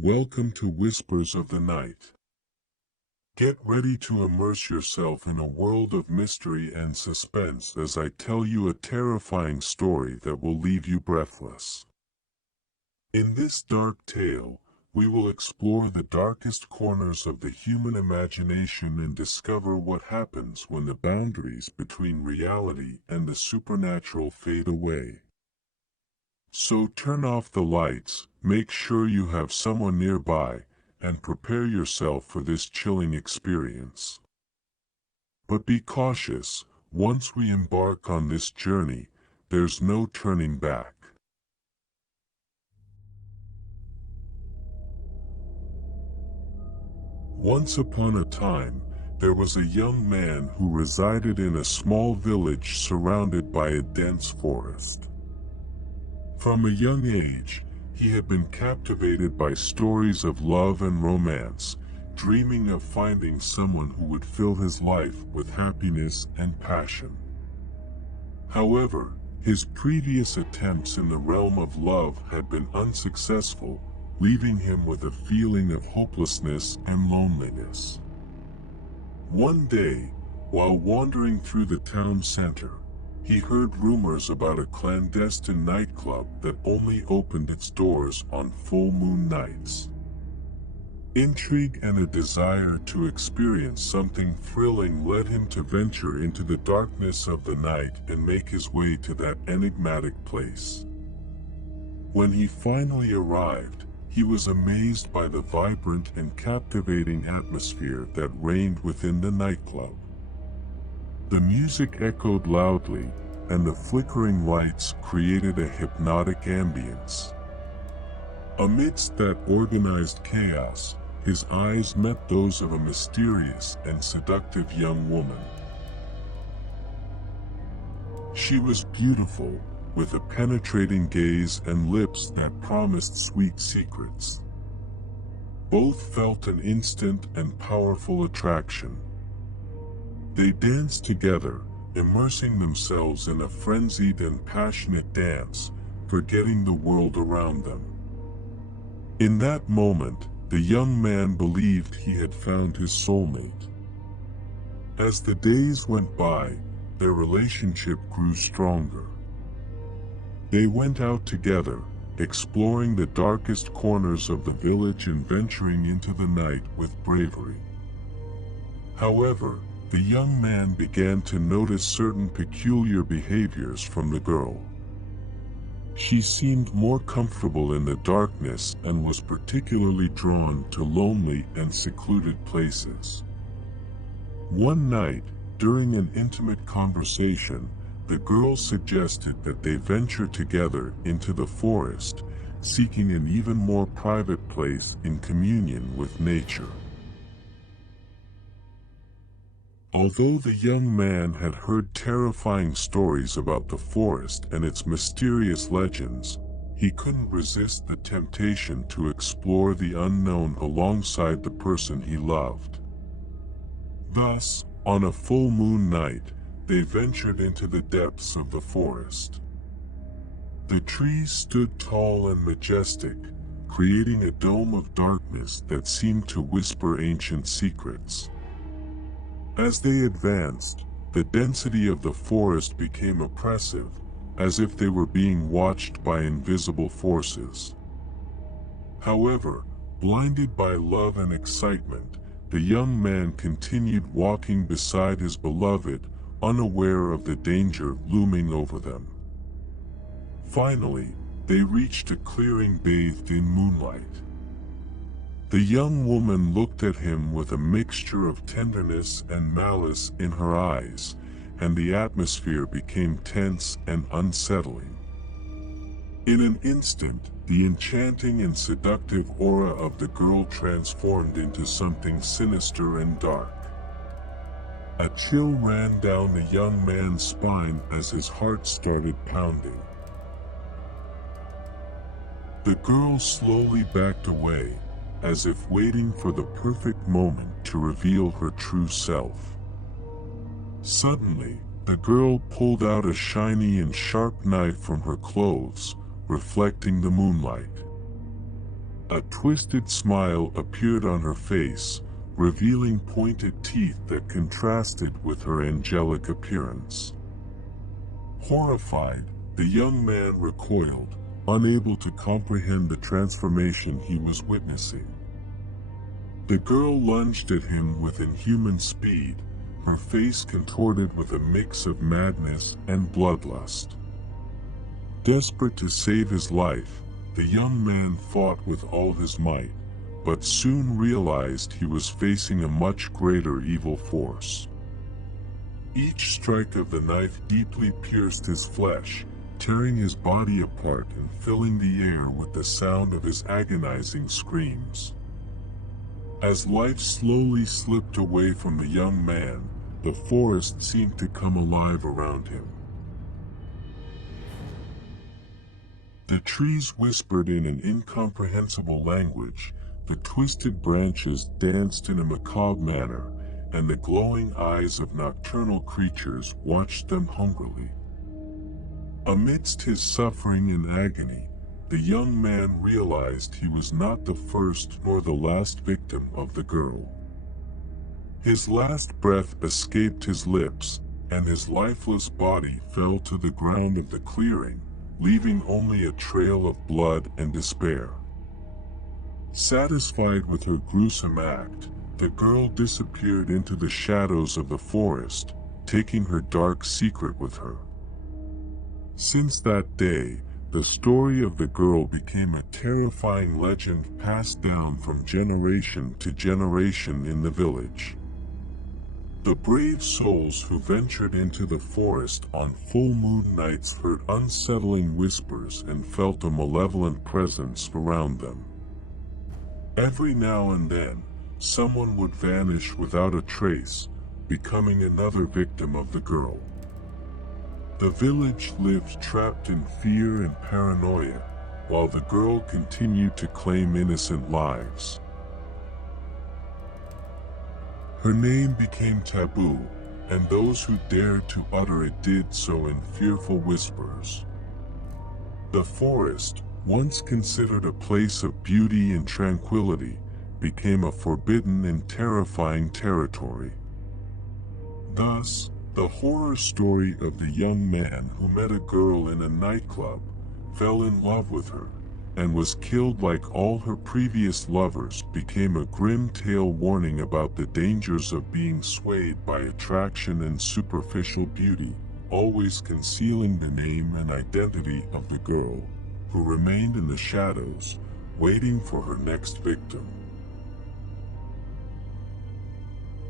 Welcome to Whispers of the Night. Get ready to immerse yourself in a world of mystery and suspense as I tell you a terrifying story that will leave you breathless. In this dark tale, we will explore the darkest corners of the human imagination and discover what happens when the boundaries between reality and the supernatural fade away. So turn off the lights, make sure you have someone nearby, and prepare yourself for this chilling experience. But be cautious, once we embark on this journey, there's no turning back. Once upon a time, there was a young man who resided in a small village surrounded by a dense forest. From a young age, he had been captivated by stories of love and romance, dreaming of finding someone who would fill his life with happiness and passion. However, his previous attempts in the realm of love had been unsuccessful, leaving him with a feeling of hopelessness and loneliness. One day, while wandering through the town center, he heard rumors about a clandestine nightclub that only opened its doors on full moon nights. Intrigue and a desire to experience something thrilling led him to venture into the darkness of the night and make his way to that enigmatic place. When he finally arrived, he was amazed by the vibrant and captivating atmosphere that reigned within the nightclub. The music echoed loudly, and the flickering lights created a hypnotic ambience. Amidst that organized chaos, his eyes met those of a mysterious and seductive young woman. She was beautiful, with a penetrating gaze and lips that promised sweet secrets. Both felt an instant and powerful attraction. They danced together, immersing themselves in a frenzied and passionate dance, forgetting the world around them. In that moment, the young man believed he had found his soulmate. As the days went by, their relationship grew stronger. They went out together, exploring the darkest corners of the village and venturing into the night with bravery. However, the young man began to notice certain peculiar behaviors from the girl. She seemed more comfortable in the darkness and was particularly drawn to lonely and secluded places. One night, during an intimate conversation, the girl suggested that they venture together into the forest, seeking an even more private place in communion with nature. Although the young man had heard terrifying stories about the forest and its mysterious legends, he couldn't resist the temptation to explore the unknown alongside the person he loved. Thus, on a full moon night, they ventured into the depths of the forest. The trees stood tall and majestic, creating a dome of darkness that seemed to whisper ancient secrets. As they advanced, the density of the forest became oppressive, as if they were being watched by invisible forces. However, blinded by love and excitement, the young man continued walking beside his beloved, unaware of the danger looming over them. Finally, they reached a clearing bathed in moonlight. The young woman looked at him with a mixture of tenderness and malice in her eyes, and the atmosphere became tense and unsettling. In an instant, the enchanting and seductive aura of the girl transformed into something sinister and dark. A chill ran down the young man's spine as his heart started pounding. The girl slowly backed away, as if waiting for the perfect moment to reveal her true self. Suddenly, the girl pulled out a shiny and sharp knife from her clothes, reflecting the moonlight. A twisted smile appeared on her face, revealing pointed teeth that contrasted with her angelic appearance. Horrified, the young man recoiled, unable to comprehend the transformation he was witnessing. The girl lunged at him with inhuman speed, her face contorted with a mix of madness and bloodlust. Desperate to save his life, the young man fought with all his might, but soon realized he was facing a much greater evil force. Each strike of the knife deeply pierced his flesh, tearing his body apart and filling the air with the sound of his agonizing screams. As life slowly slipped away from the young man, the forest seemed to come alive around him. The trees whispered in an incomprehensible language, the twisted branches danced in a macabre manner, and the glowing eyes of nocturnal creatures watched them hungrily. Amidst his suffering and agony, the young man realized he was not the first nor the last victim of the girl. His last breath escaped his lips, and his lifeless body fell to the ground of the clearing, leaving only a trail of blood and despair. Satisfied with her gruesome act, the girl disappeared into the shadows of the forest, taking her dark secret with her. Since that day, the story of the girl became a terrifying legend passed down from generation to generation in the village. The brave souls who ventured into the forest on full moon nights heard unsettling whispers and felt a malevolent presence around them. Every now and then, someone would vanish without a trace, becoming another victim of the girl. The village lived trapped in fear and paranoia, while the girl continued to claim innocent lives. Her name became taboo, and those who dared to utter it did so in fearful whispers. The forest, once considered a place of beauty and tranquility, became a forbidden and terrifying territory. Thus, the horror story of the young man who met a girl in a nightclub, fell in love with her, and was killed like all her previous lovers became a grim tale warning about the dangers of being swayed by attraction and superficial beauty, always concealing the name and identity of the girl, who remained in the shadows, waiting for her next victim.